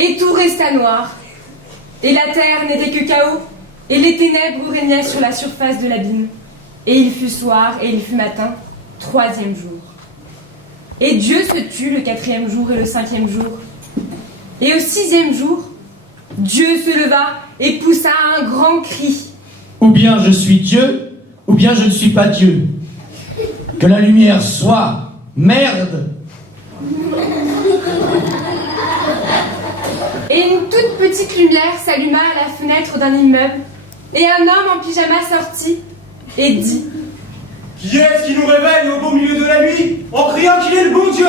Et tout resta noir. Et la terre n'était que chaos, et les ténèbres régnaient sur la surface de l'abîme. Et il fut soir, et il fut matin, 3e jour. Et Dieu se tut le 4e jour et le 5e jour. Et au 6e jour, Dieu se leva et poussa un grand cri. Ou bien je suis Dieu, ou bien je ne suis pas Dieu. Que la lumière soit merde. Et une toute petite lumière s'alluma à la fenêtre d'un immeuble, et un homme en pyjama sortit et dit: Qui est-ce qui nous réveille au beau milieu de la nuit en criant qu'il est le bon Dieu?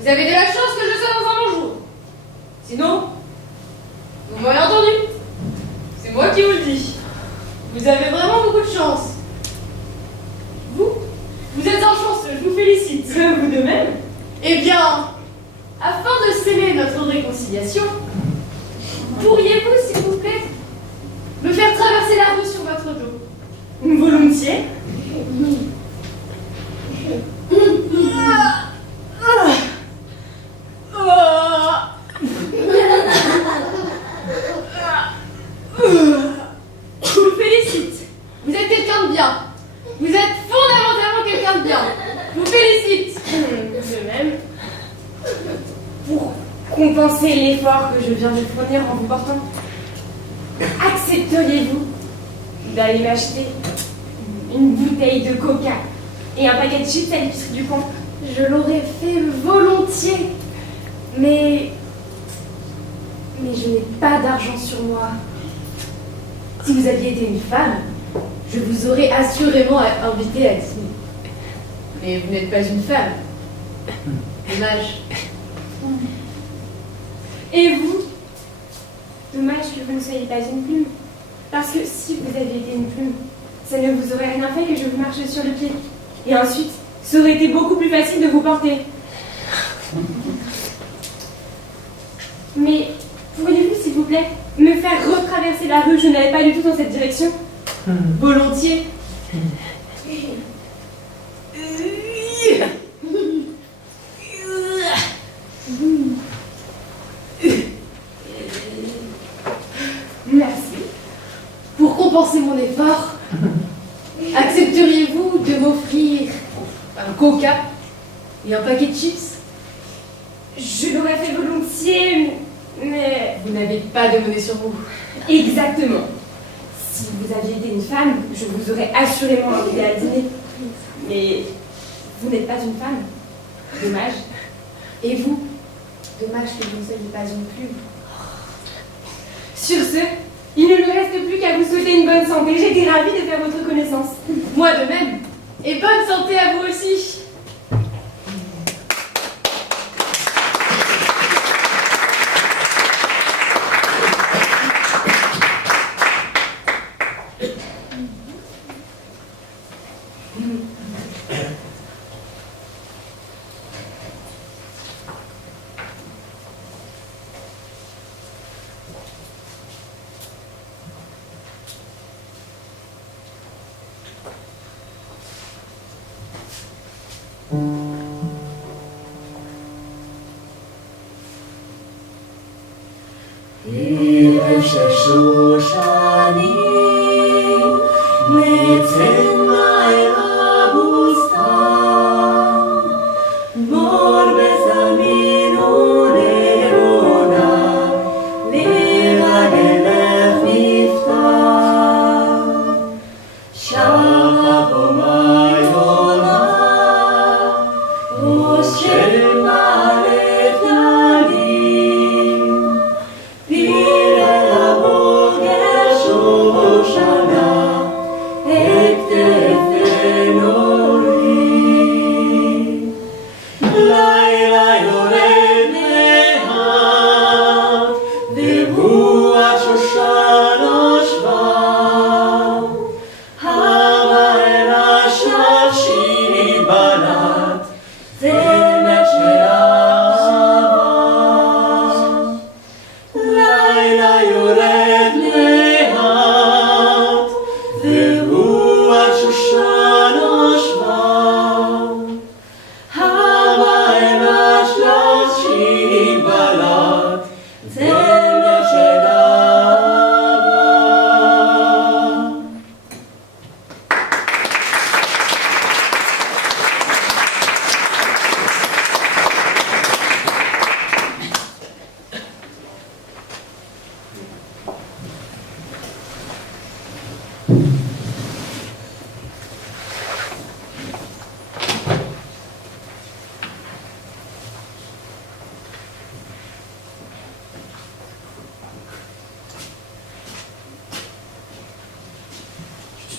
Vous avez de la chance que je sois dans un bon jour. Sinon, vous m'aurez entendu. C'est moi qui vous le dis. Vous avez vraiment beaucoup de chance. Vous êtes un chanceux, je vous félicite. Vous de même? Eh bien, afin de sceller notre réconciliation, pourriez-vous, s'il vous plaît, me faire traverser la rue sur votre dos? Volontiers. Je vous félicite. Vous êtes quelqu'un de bien. Vous êtes fondamentalement quelqu'un de bien. Je vous félicite. De même. Pour compenser l'effort que je viens de fournir en vous portant, accepteriez-vous d'aller m'acheter une bouteille de coca et un paquet de chips à l'épicerie du coin? Je l'aurais fait volontiers. Mais je n'ai pas d'argent sur moi. Si vous aviez été une femme, je vous aurais assurément invité à dîner. Mais vous n'êtes pas une femme. Dommage. Et vous? Dommage que vous ne soyez pas une plume. Parce que si vous aviez été une plume, ça ne vous aurait rien fait que je vous marche sur le pied. Et ensuite, ça aurait été beaucoup plus facile de vous porter. Mais pourriez-vous, s'il vous plaît, me faire retraverser la rue? Je n'allais pas du tout dans cette direction. Volontiers. compenser mon effort, accepteriez-vous de m'offrir un coca et un paquet de chips? Je l'aurais fait volontiers, mais... Vous n'avez pas de monnaie sur vous. Exactement. Si vous aviez été une femme, je vous aurais assurément invité à dîner. Mais vous n'êtes pas une femme. Dommage. Et vous? Dommage que vous ne soyez pas une plume. Sur ce, il ne me reste plus qu'à vous souhaiter une bonne santé. J'ai été ravie de faire votre connaissance. Moi de même. Et bonne santé à vous aussi.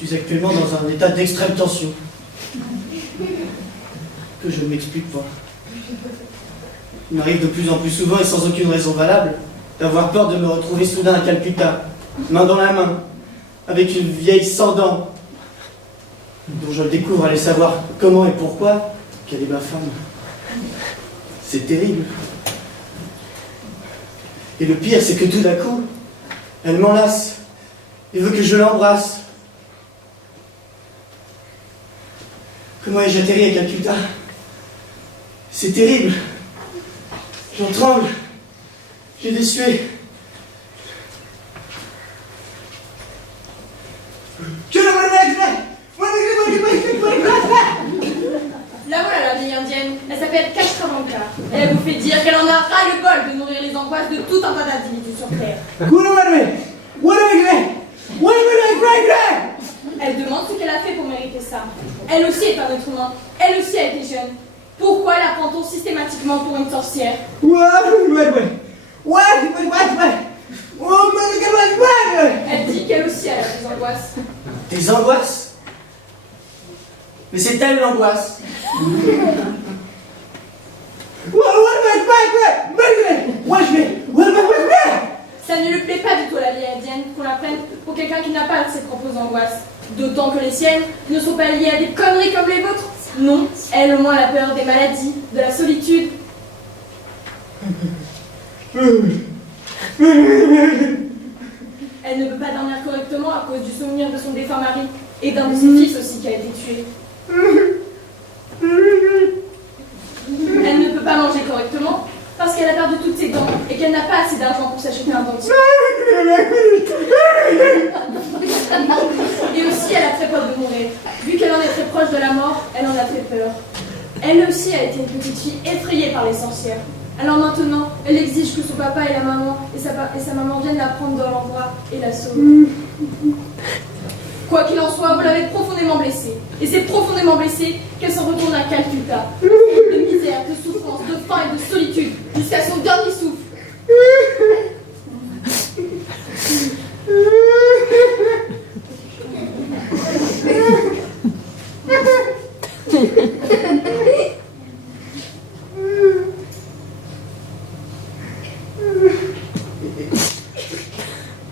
Je suis actuellement dans un état d'extrême tension que je ne m'explique pas. Il m'arrive de plus en plus souvent et sans aucune raison valable d'avoir peur de me retrouver soudain à Calcutta, main dans la main, avec une vieille sans dents, dont je découvre aller savoir comment et pourquoi qu'elle est ma femme. C'est terrible. Et le pire, c'est que tout d'un coup, elle m'enlace et veut que je l'embrasse. Comment ai-je atterri à Calcutta? C'est terrible. J'en tremble. J'ai des suées. La voilà la vieille indienne, elle s'appelle Kashkavanka. Elle vous fait dire qu'elle en a ras-le-bol de nourrir les angoisses de tout un tas d'individus sur Terre. Elle demande ce qu'elle a fait pour mériter ça. Elle aussi est un être humain, elle aussi a été jeune. Pourquoi la prend-on systématiquement pour une sorcière? Elle dit qu'elle aussi a des angoisses. Des angoisses? Mais c'est elle l'angoisse. Ça ne lui plaît pas du tout à la vieille indienne qu'on la prenne pour quelqu'un qui n'a pas ses propres angoisses. D'autant que les siennes ne sont pas liées à des conneries comme les vôtres. Non, elle au moins a peur des maladies, de la solitude. Elle ne peut pas dormir correctement à cause du souvenir de son défunt mari et d'un de ses fils aussi qui a été tué. Elle ne peut pas manger correctement parce qu'elle a perdu toutes ses dents et qu'elle n'a pas assez d'argent pour s'acheter un dentier. proche de la mort, elle en a fait peur. Elle aussi a été une petite fille effrayée par les sorcières. Alors maintenant, elle exige que son papa et sa maman viennent la prendre dans leurs bras et la sauver. Quoi qu'il en soit, vous l'avez profondément blessée. Et c'est profondément blessée qu'elle s'en retourne à Calcutta. De misère, de souffrance, de faim et de solitude, jusqu'à son dernier souffle.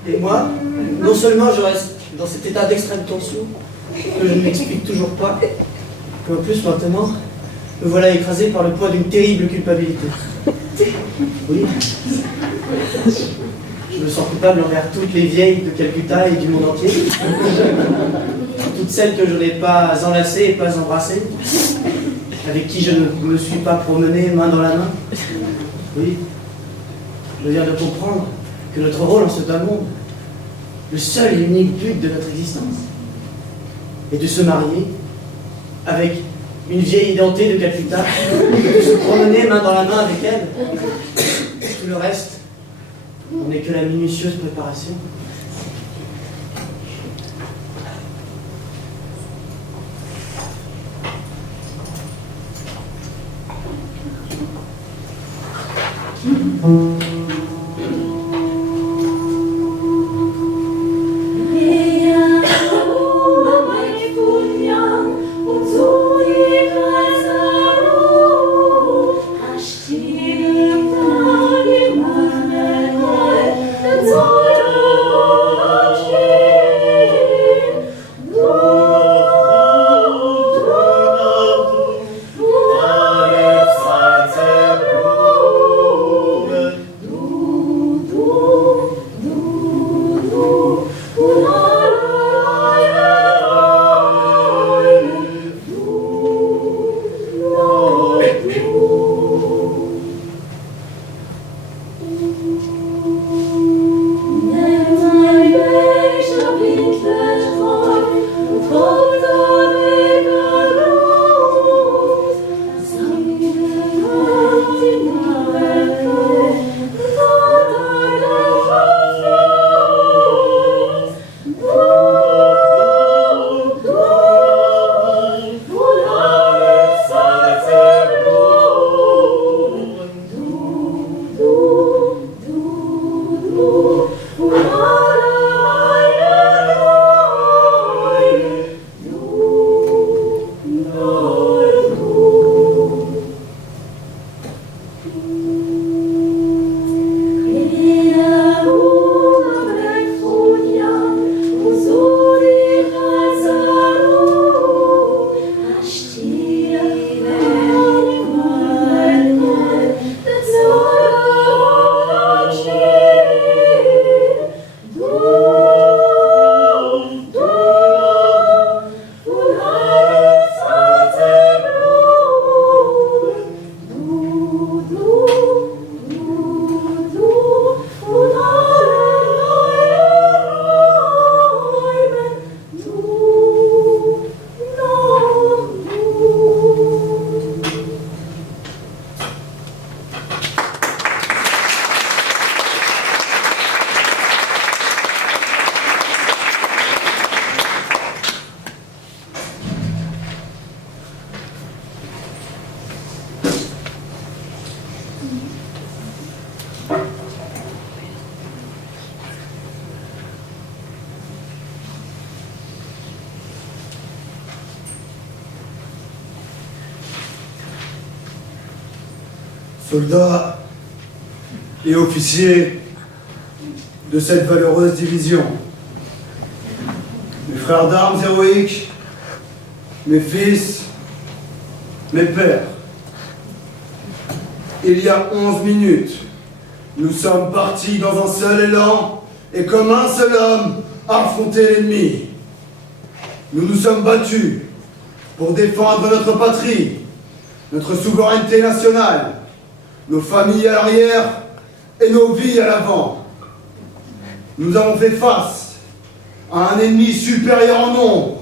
Et moi, non seulement je reste dans cet état d'extrême tension, que je ne m'explique toujours pas, mais en plus maintenant, me voilà écrasé par le poids d'une terrible culpabilité. Oui, je me sens coupable envers toutes les vieilles de Calcutta et du monde entier, toutes celles que je n'ai pas enlacées et pas embrassées, avec qui je ne me suis pas promené main dans la main. Oui, je viens de comprendre que notre rôle en ce bas monde, le seul et unique but de notre existence, est de se marier avec une vieille identée de Calcutta, de se promener main dans la main avec elle. Tout le reste, on n'est que la minutieuse préparation. Soldats et officiers de cette valeureuse division, mes frères d'armes héroïques, mes fils, mes pères, il y a 11 minutes, nous sommes partis dans un seul élan et comme un seul homme affronter l'ennemi. Nous nous sommes battus pour défendre notre patrie, notre souveraineté nationale, nos familles à l'arrière et nos vies à l'avant. Nous avons fait face à un ennemi supérieur en nombre,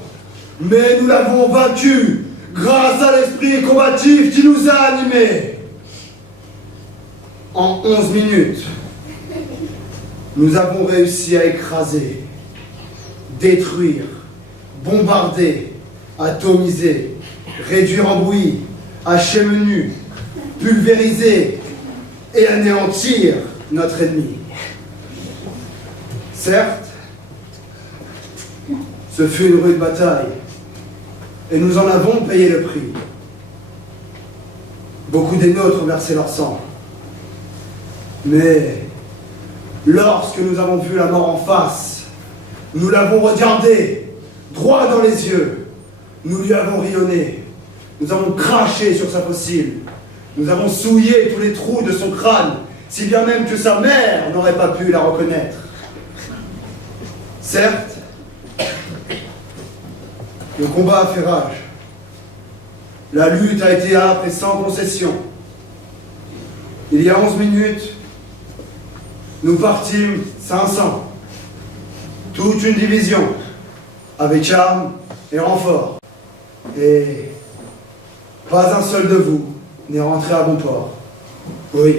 Mais nous l'avons vaincu grâce à l'esprit combatif qui nous a animés. En 11 minutes, nous avons réussi à écraser, détruire, bombarder, atomiser, réduire en bouillie, hacher menu, pulvériser et anéantir notre ennemi. Certes, ce fut une rude bataille et nous en avons payé le prix. Beaucoup des nôtres ont versé leur sang. Mais lorsque nous avons vu la mort en face, nous l'avons regardé droit dans les yeux. Nous lui avons rayonné. Nous avons craché sur sa fossile. Nous avons souillé tous les trous de son crâne, si bien même que sa mère n'aurait pas pu la reconnaître. Certes, le combat a fait rage. La lutte a été âpre et sans concession. Il y a 11 minutes, nous partîmes 500. Toute une division, avec armes et renforts. Et pas un seul de vous n'est rentré à bon port. Oui,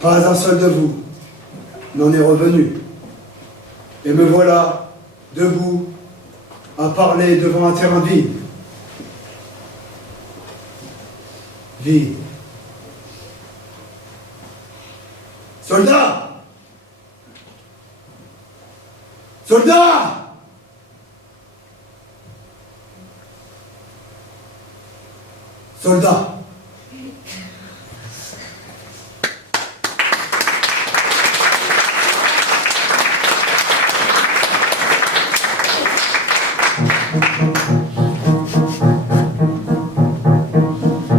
pas un seul de vous n'en est revenu. Et me voilà, debout, à parler devant un terrain vide. Vide. Soldats! Soldats! Soldats!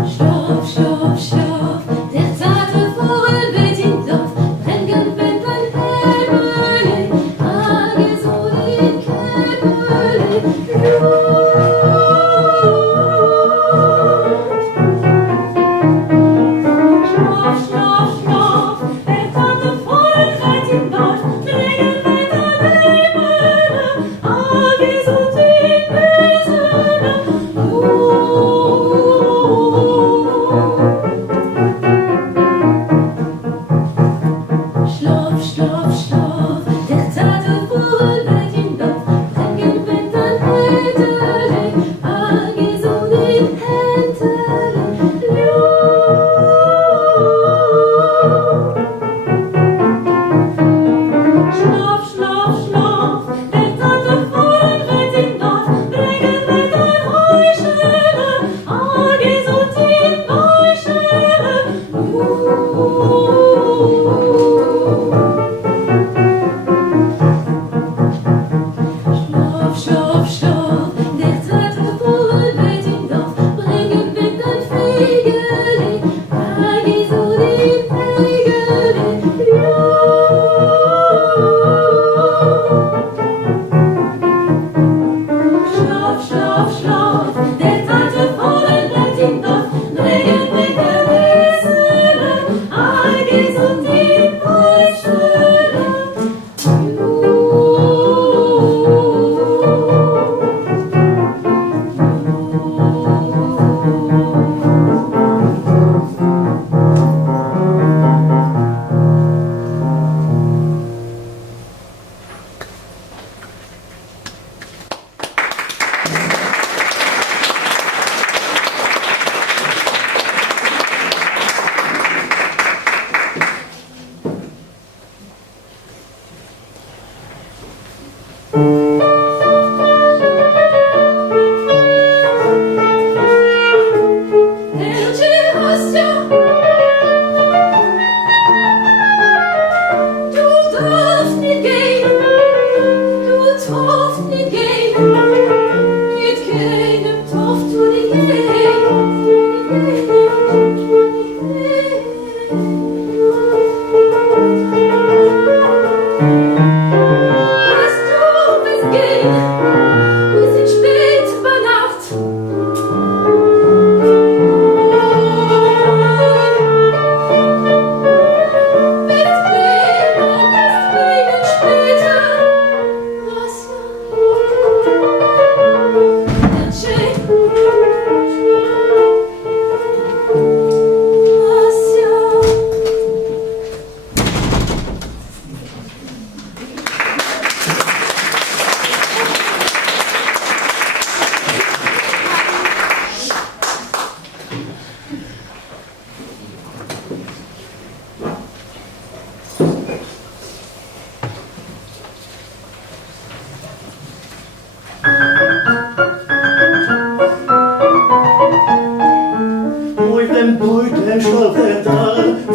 Stopp, stopp, stopp, der zarte Vogel weht hinauf, Rennen, wenn man Hämmerle, Hage so in Kämmerle,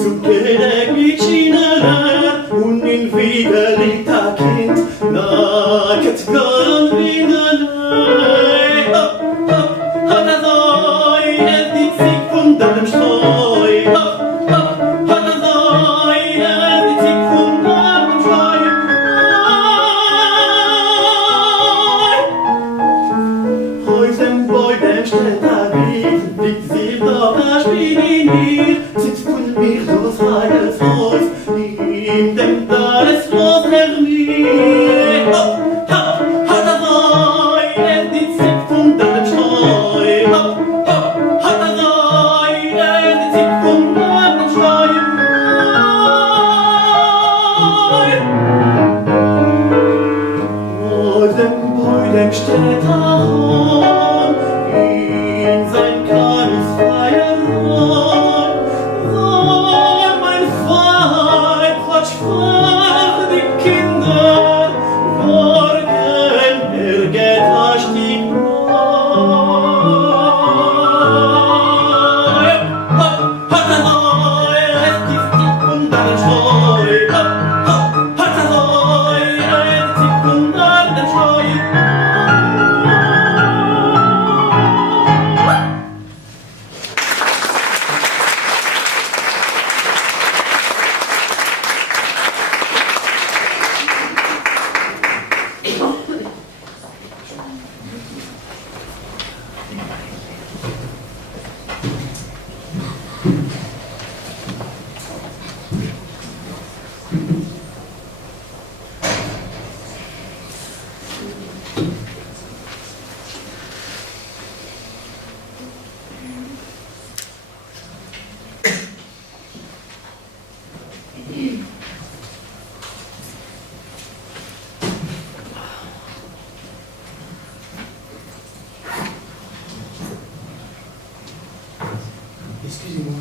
Zuccherek vicinarer und in Widerlita Kind naget gone Widerlei. Hopp, hopp, hat Zoi, die sich von deinem Streu. Hopp, hopp, hat Zoi, die sich von deinem Streu. Heute bei dem steht David, blickt sie doch das Spiel in mir, sitzt von mir so freie Freude, in dem Tages los mir. Hopp, hopp, hat Zoi, die sich von deinem Streu. Hopp, hopp, hat Zoi, die sich von deinem Streu. Heute steht Aaron in sein kleines Feuerrohr. Rohr, mein Weib, was sprach die Kinder? Morgen geht euch die Bräu. Hopp, hat es ist die Wunder Streu. Hopp, hopp, hat es die Wunder Streu. Excusez-moi.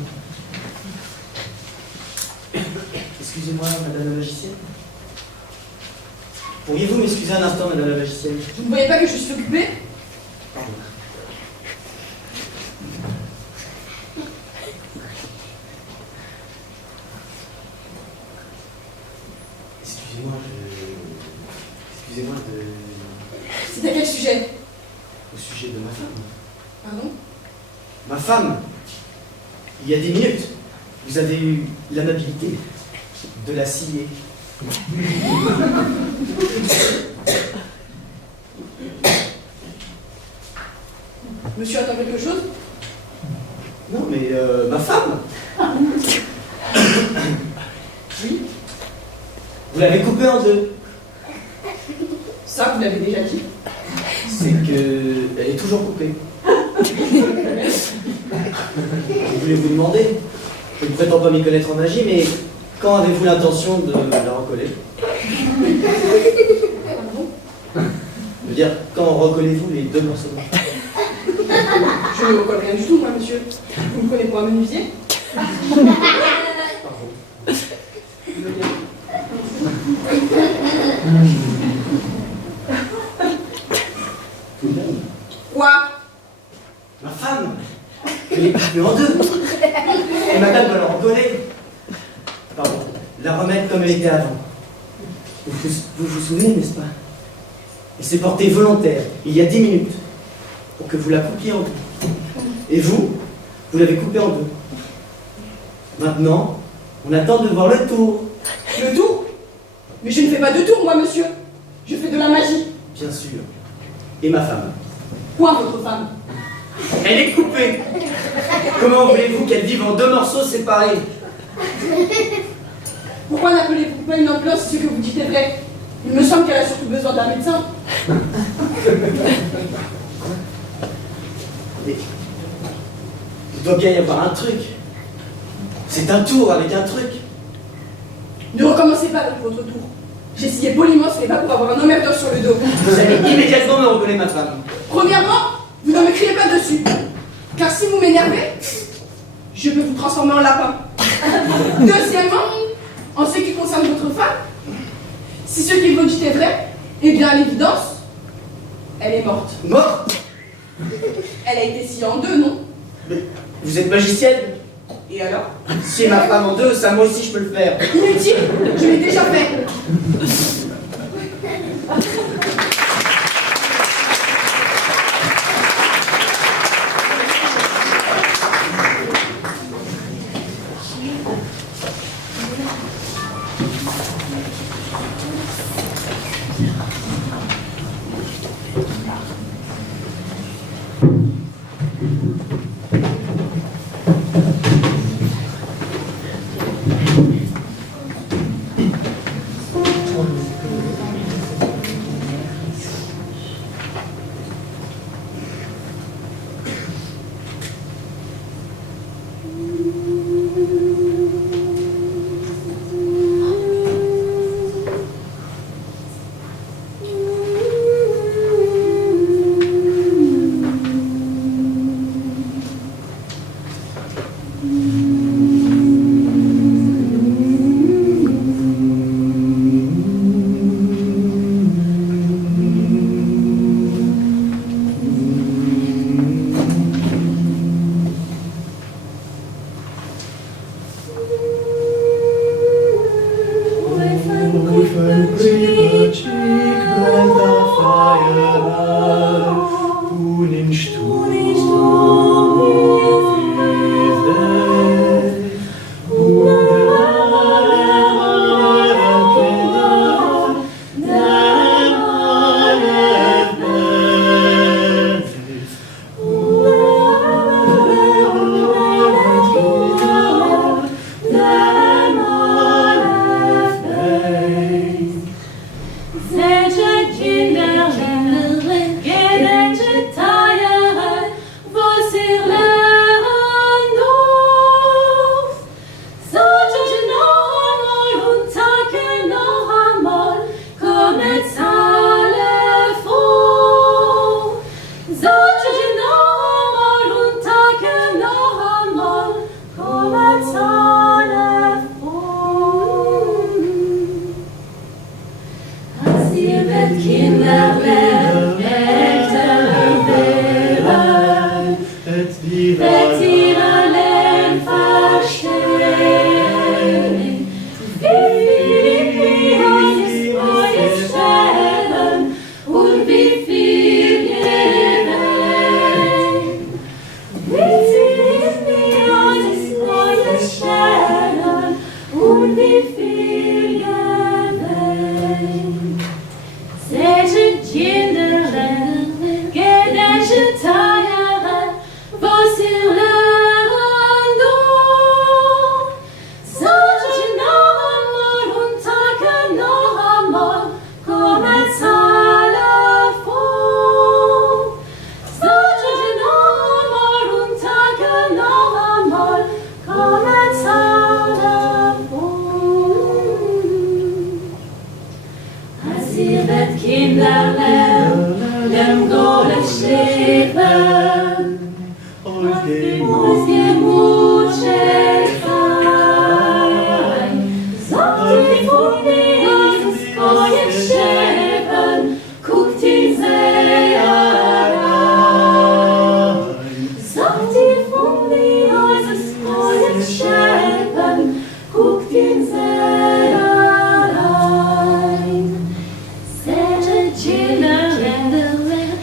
Excusez-moi, madame la magicienne. Pourriez-vous m'excuser un instant, madame la magicienne? Vous ne voyez pas que je suis occupée? Pardon. Excusez-moi de... C'est à quel sujet? Au sujet de ma femme. Pardon? Ma femme, il y a 10 minutes, vous avez eu l'amabilité de la scier. Monsieur attend quelque chose? Non, mais ma femme. Oui. Vous l'avez coupée en deux. Ça, vous l'avez déjà dit. C'est que elle est toujours coupée. Je voulais vous demander, je ne prétends pas m'y connaître en magie, mais quand avez-vous l'intention de la recoller? Je veux dire, quand recollez-vous les deux morceaux? Je ne recolle rien du tout, moi, monsieur. Vous me prenez pour un menuisier? Pardon. Quoi? Ma femme, elle est coupée en deux. Et madame doit la recoller. Pardon, la remettre comme elle était avant. Vous vous souvenez, n'est-ce pas? Elle s'est portée volontaire, il y a 10 minutes, pour que vous la coupiez en deux. Et vous l'avez coupée en deux. Maintenant, on attend de voir le tour. Le tour? Mais je ne fais pas de tour, moi, monsieur. Je fais de la magie. Bien sûr. Et ma femme? Quoi, votre femme? Elle est coupée. Comment voulez-vous qu'elle vive en deux morceaux séparés? Pourquoi n'appelez-vous pas une ambulance si ce que vous dites est vrai? Il me semble qu'elle a surtout besoin d'un médecin. Mais il doit bien y avoir un truc. C'est un tour avec un truc. Ne recommencez pas avec votre tour. J'ai scié poliment sur les pas pour avoir un emmerdeur sur le dos. Vous allez immédiatement me recoller ma femme. Premièrement, vous ne me criez pas dessus. Car si vous m'énervez, je peux vous transformer en lapin. Deuxièmement, en ce qui concerne votre femme, si ce qu'il vous dit est vrai, eh bien à l'évidence, elle est morte. Morte? Elle a été sciée en deux, non? Mais vous êtes magicienne? Et alors? Si ma femme en deux, ça moi aussi je peux le faire. Inutile, je l'ai déjà fait.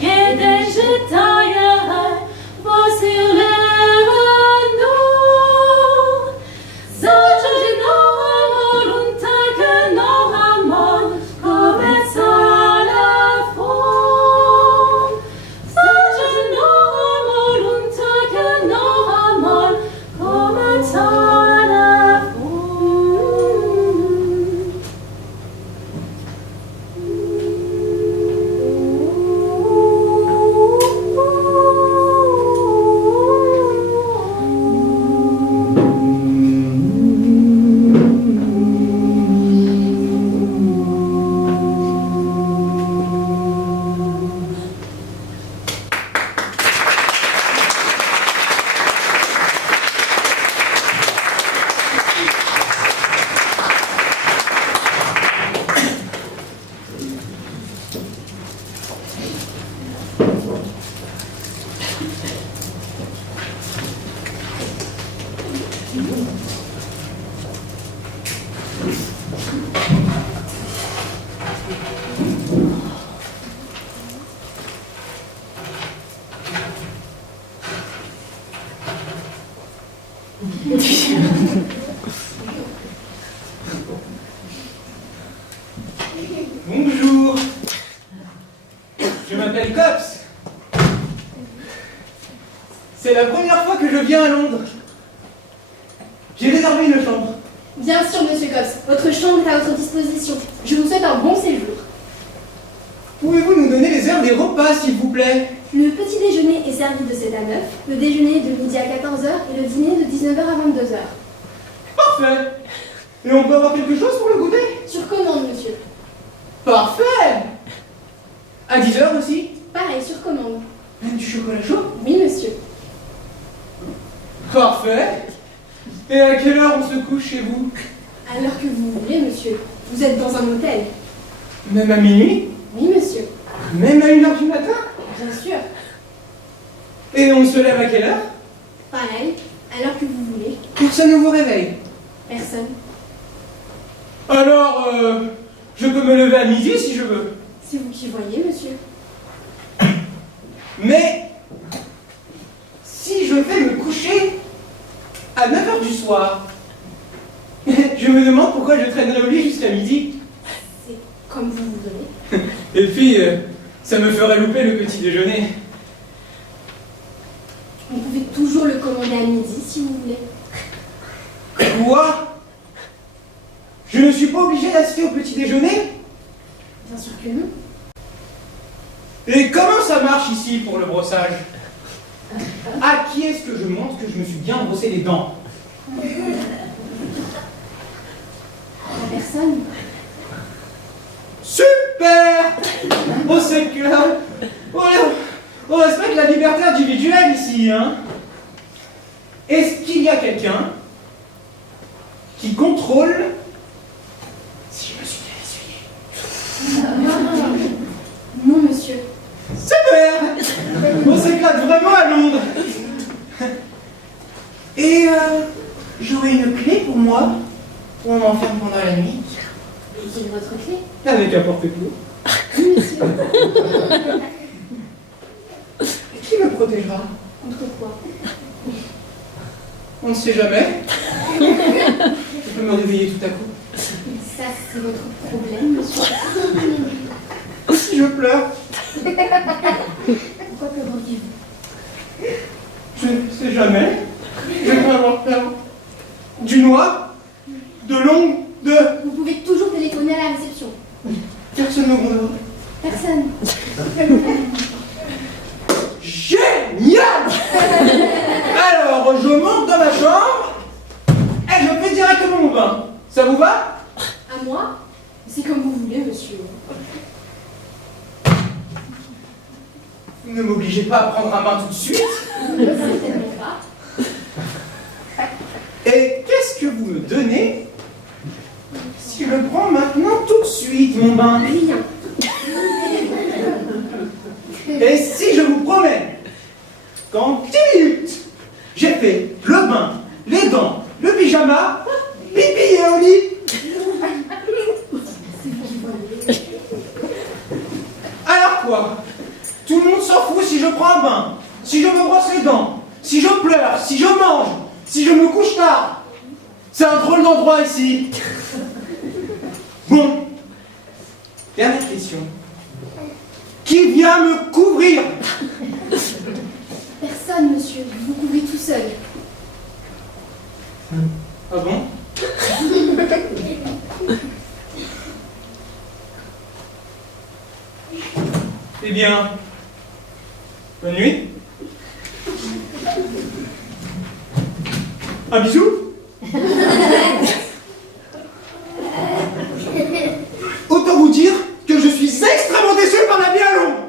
Et des je taillerai vos sur le Bonjour. Je m'appelle Cops. C'est la première fois que je viens à Londres. J'ai réservé une chambre. Bien sûr, monsieur Cops, votre chambre est à votre disposition. Je vous souhaite un bon séjour. Pouvez-vous nous donner les heures des repas, s'il vous plaît? Le petit déjeuner est servi de 7 à 9, le déjeuner de midi à 14h et le dîner de 19h à 22h. Parfait. Et on peut avoir quelque chose pour le goûter? Sur commande, monsieur. Parfait. À 10 heures aussi? Pareil, sur commande. Même du chocolat chaud? Oui, monsieur. Parfait. Et à quelle heure on se couche chez vous? À l'heure que vous voulez, monsieur. Vous êtes dans un hôtel. Même à minuit? Oui, monsieur. Même à 1h du matin? Bien sûr. Et on se lève à quelle heure? Pareil, à l'heure que vous voulez. Personne ne vous réveille. Personne. Alors, je peux me lever à midi si je veux. C'est vous qui voyez, monsieur. Mais, si je vais me coucher à 9h du soir, je me demande pourquoi je traînerai au lit jusqu'à midi. C'est comme vous voudrez. Et puis, ça me ferait louper le petit déjeuner. Vous pouvez toujours le commander à midi, si vous voulez. Quoi? Je ne suis pas obligé d'assister au petit déjeuner? Bien sûr que non. Et comment ça marche ici pour le brossage? À qui est-ce que je montre que je me suis bien brossé les dents? À personne. Super! Oh, c'est clair! On respecte la liberté individuelle ici, hein? Est-ce qu'il y a quelqu'un qui contrôle si je me suis bien essuyé? Non, monsieur. Super! On s'éclate vraiment à Londres! Et j'aurai une clé pour moi, pour on m'enferme pendant la nuit. Quelle est votre clé? Avec un porte-clés. Oui, monsieur. Qui me protégera? Contre quoi? On ne sait jamais. Je peux me réveiller tout à coup. Ça, c'est votre problème, monsieur. Si je pleure, Pourquoi pleureriez-vous? je ne sais jamais. Je peux avoir peur du noir, de l'ombre, de... Vous pouvez toujours téléphoner à la réception. Personne ne me grondera. Personne. Génial! Alors, je monte dans ma chambre et je fais directement mon bain. Ça vous va? À moi? C'est comme vous voulez, monsieur. Vous ne m'obligez pas à prendre un bain tout de suite. Certainement pas. Et qu'est-ce que vous me donnez si je prends maintenant tout de suite mon bain? Rien. Et si je vous promets qu'en 10 minutes, j'ai fait le bain, les dents, le pyjama, pipi et au lit? Alors quoi? Tout le monde s'en fout si je prends un bain, si je me brosse les dents, si je pleure, si je mange, si je me couche tard. C'est un drôle d'endroit ici. Bon, dernière question. Qui vient me couvrir? Personne, monsieur. Vous vous couvrez tout seul. Ah bon? Eh bien, bonne nuit. Un bisou. Autant vous dire que je suis extrêmement déçu par la vie à Londres.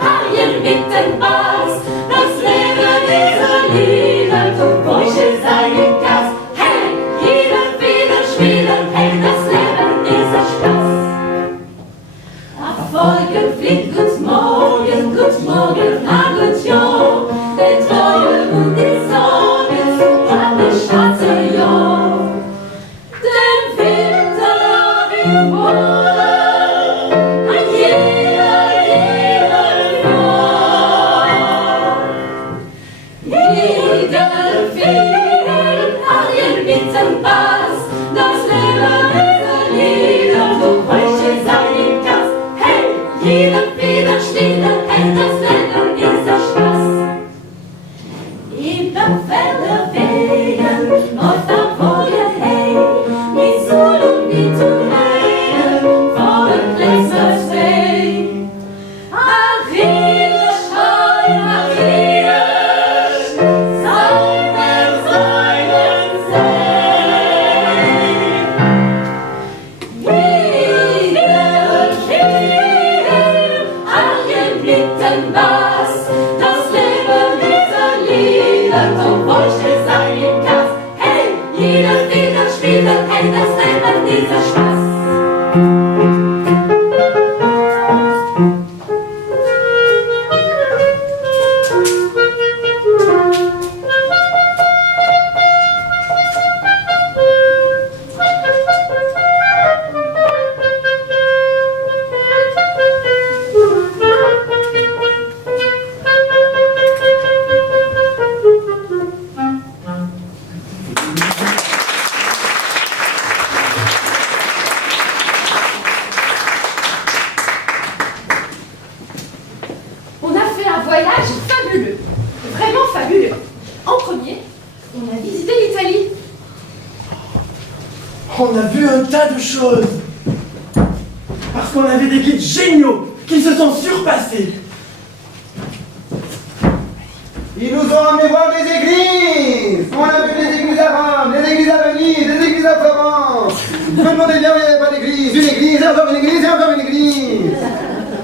Arjen voyage fabuleux, vraiment fabuleux. En premier, on a visité l'Italie. On a vu un tas de choses. Parce qu'on avait des guides géniaux qui se sont surpassés. Ils nous ont amené voir des églises. On a vu des églises à Rome, des églises à Venise, des églises à Florence. Je me demandais bien où il n'y avait pas d'église. Une église, et encore une église, et encore une église.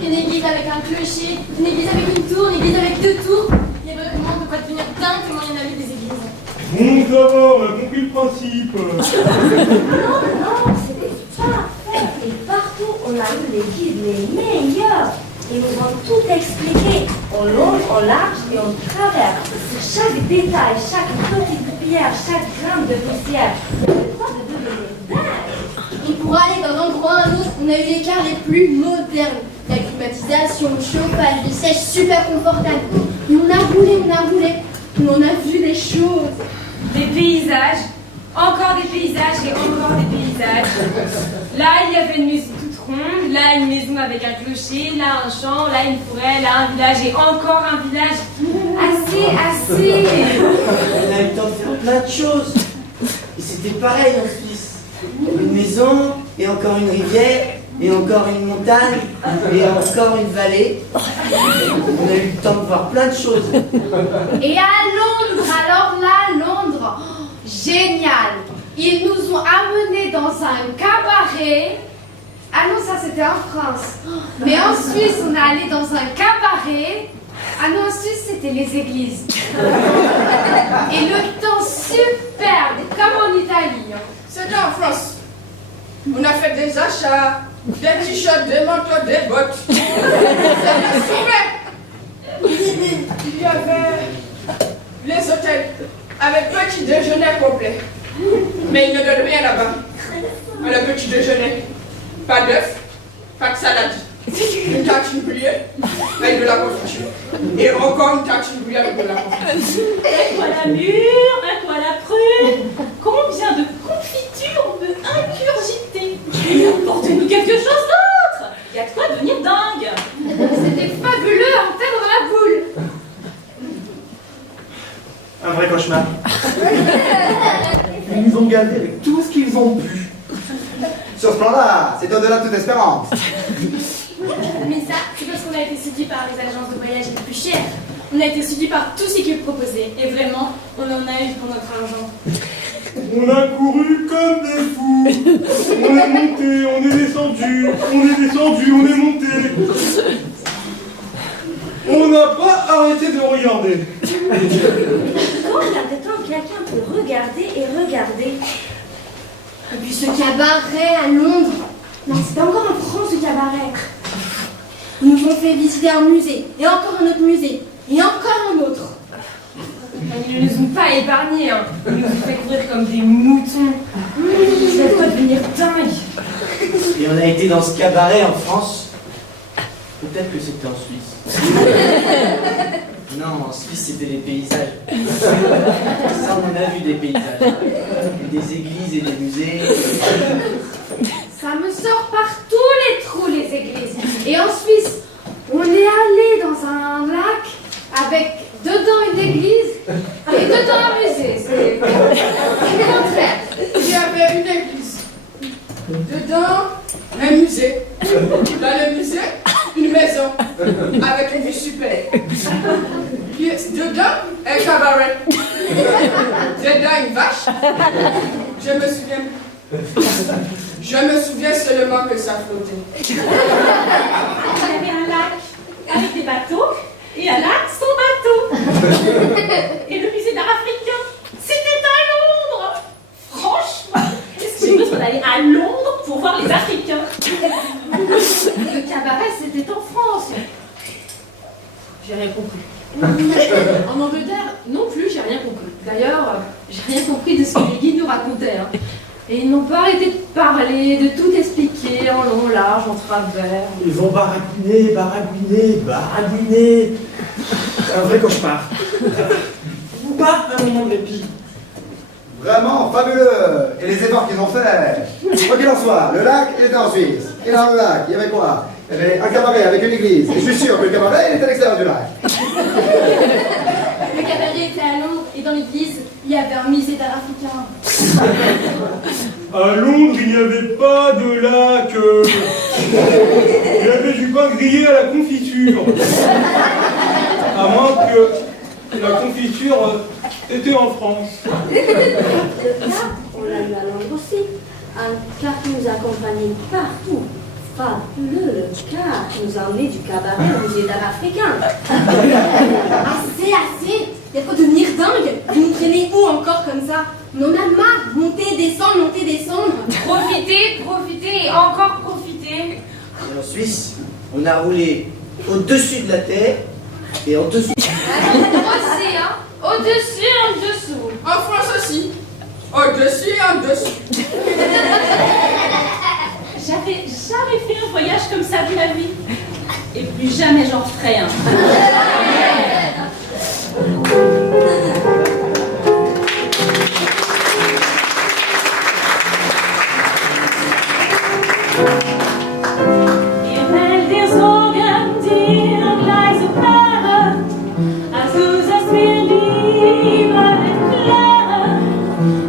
Une église avec un clocher, une église avec une tour, une église avec 2 tours. Il y a vraiment de quoi devenir dingue comment il y en a vu des églises. Bon, ça va, on a compris le principe. Non, c'était parfait. Et partout, on a eu les guides les meilleurs. Ils nous ont tout expliqué, en long, en large et en travers. Chaque détail, chaque petite pierre, chaque gramme de poussière. On avait le temps de devenir dingue. Et pour aller d'un endroit à un autre, on a eu les cars les plus modernes. La climatisation, le chauffage, les sièges super confortables. Et on a roulé. Mais on a vu des choses. Des paysages, encore des paysages et encore des paysages. Là, il y avait une maison toute ronde, là, une maison avec un clocher, là, un champ, là, une forêt, là, un village et encore un village. Assez. On a eu le temps de faire plein de choses. Et c'était pareil en Suisse. Une maison, et encore une rivière, et encore une montagne, et encore une vallée. On a eu le temps de voir plein de choses. Et à Londres, alors là, Londres, oh, génial. Ils nous ont amenés dans un cabaret. Ah non, ça c'était en France. Mais en Suisse, on est allé dans un cabaret. Ah non, en Suisse, c'était les églises. Et le temps superbe, comme en Italie. C'était en France. On a fait des achats, des t-shirts, des manteaux, des bottes. C'était super. Il y avait les hôtels avec petit déjeuner complet. Mais ils ne donnent rien là-bas. Le petit déjeuner, pas d'œufs, pas de salade. Une tartine brûlée avec de la confiture. Et encore une tartine brûlée avec de la confiture. Un poil à mûre, un poil à prune. Combien de confitures on peut ingurgiter? Apportez-nous quelque chose d'autre. Il y a de quoi devenir dingue. C'était fabuleux en tête dans la boule. Un vrai cauchemar. Ils nous ont gavés avec tout ce qu'ils ont pu. Sur ce plan-là, c'est au-delà de toute espérance. Mais ça, c'est parce qu'on a été séduits par les agences de voyage les plus chères. On a été séduits par tout ce qu'ils proposaient. Et vraiment, on en a eu pour notre argent. On a couru comme des fous. On est monté, on est descendu, on est monté. On n'a pas arrêté de regarder. Combien de temps quelqu'un peut regarder et regarder? Et puis ce cabaret à Londres. Non, c'était encore en France ce cabaret. Ils nous ont fait visiter un musée, et encore un autre musée, et encore un autre. Ils ne nous ont pas épargnés, hein. Ils nous ont fait courir comme des moutons. Ça doit devenir dingue. Et on a été dans ce cabaret en France. Peut-être que c'était en Suisse. Non, en Suisse, c'était les paysages. Ça, on a vu des paysages. Des églises et des musées. Ça me sort par tous les trous, les églises. Et en Suisse, on est allé dans un lac avec dedans une église et dedans un musée. C'est le contraire. Il y avait une église. Dedans, un musée. Dans le musée, une maison avec une vue super. Puis, dedans, un cabaret. Dedans, une vache. Je me souviens seulement que ça flottait. Il y avait un lac avec des bateaux et un lac sans bateau. Et le musée d'art africain, c'était à Londres. Franchement, est-ce que j'ai besoin d'aller à Londres pour voir les Africains? Le cabaret, c'était en France. J'ai rien compris. En Angleterre, non plus, j'ai rien compris. D'ailleurs, j'ai rien compris de ce que les guides nous racontaient. Hein. Et ils n'ont pas arrêté de parler, de tout expliquer en long, large, en travers. Ils vont baragouiner. C'est un vrai cauchemar. Pas un moment de répit. Vraiment fabuleux. Et les efforts qu'ils ont faits. Quoi qu'il en soit, le lac, il était en Suisse. Et dans le lac, il y avait quoi? Il y avait un cabaret avec une église. Et je suis sûr que le cabaret, il était à l'extérieur du lac. Le cabaret était à Londres et dans l'église, il y avait un musée d'art africain. À Londres, il n'y avait pas de lac. Il y avait du pain grillé à la confiture. À moins que la confiture était en France. Le cas, on l'a eu à Londres aussi. Un cas qui nous accompagnait partout. Fabuleux, le cas qui nous a emmenés du cabaret au musée d'art africain. Assez, assez. Il y a quoi de devenir dingue. Vous nous traînez où encore comme ça? On en a marre. Monter, descendre, monter, descendre. Profitez, profitez et encore profitez. Et en Suisse, on a roulé au-dessus de la terre et en dessous. Aussi, hein. Au-dessus, en dessous. En France aussi. Au-dessus et en dessous. J'avais jamais fait un voyage comme ça de ma vie. Et plus jamais j'en ferai un. Ihr Welt der Sorgen, die leise fahren, als du es mir lieber erklären,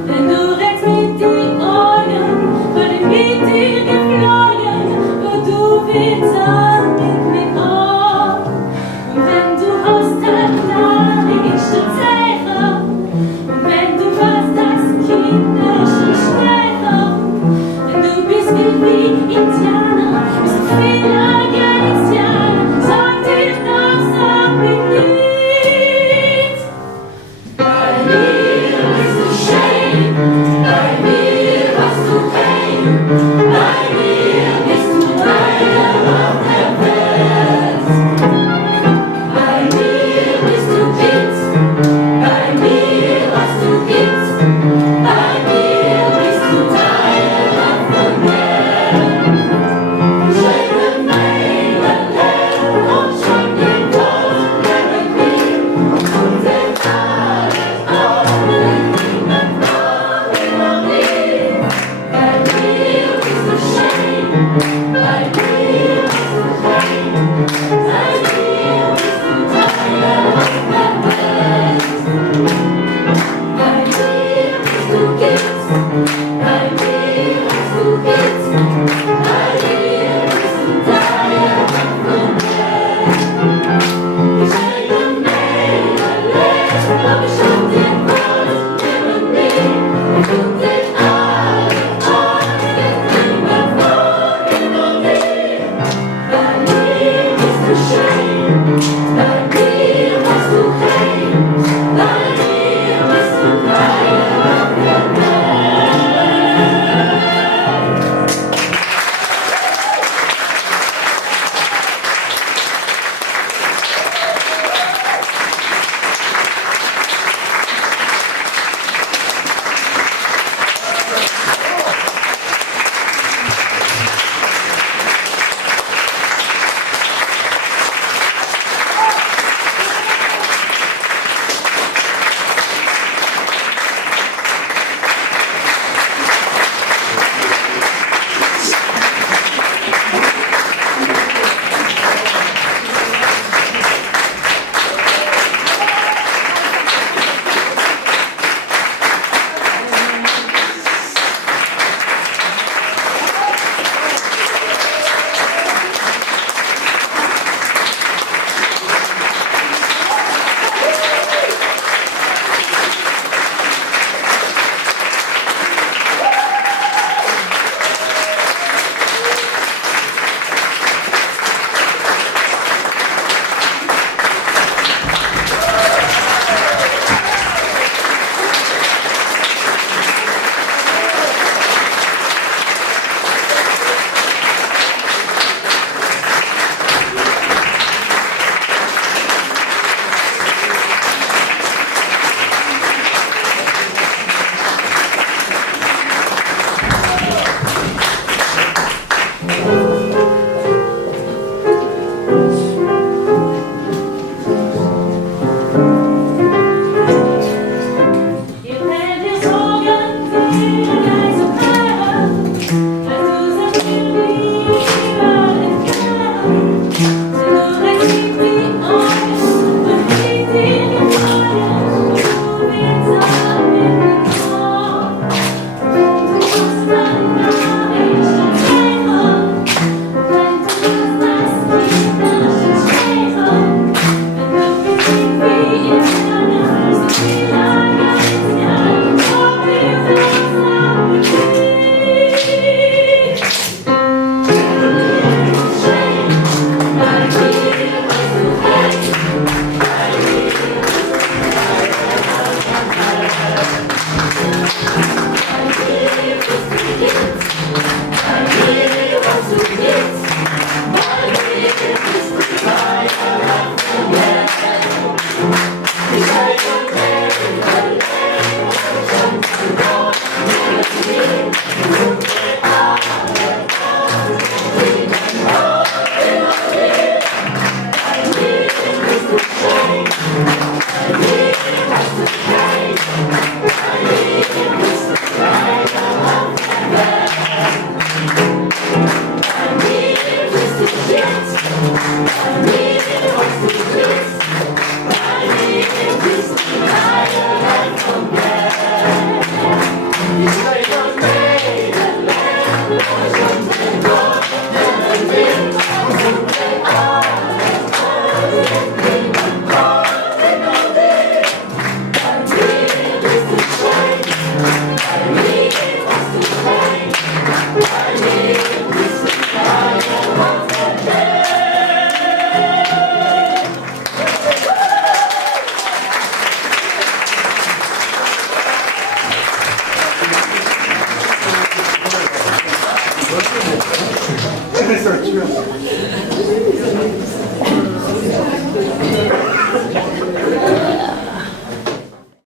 wenn du rechts mit die Augen, weil ich mit dir geflogen, wo du willst an mit auf. Und wenn du hast dann ich erzähle, und wenn du hast das kindische Schwere, wenn du bist wie Indianer, bist du vieler Galizianer, sag dir das Appetit. Bei mir bist du schön, bei mir hast du rein, bei mir bist du einer auf der Welt. Bei mir bist du Kind, bei mir hast du Kind, bei mir bist du einer von mir. Schöne Mädel und schon den Tod mit mir und den alles ohne niemand noch nie. Bei mir bist du schön, bei mir bist du rein, bei mir bist du Teil auf der Welt. Bei mir bist du Kind, bei mir hast du Kind, bei mir bist du Teil von Welt. Schöne Mädel, aber schon den Wort neben mir und den allen Orten niemand von mir. Bei mir bist du schön, bei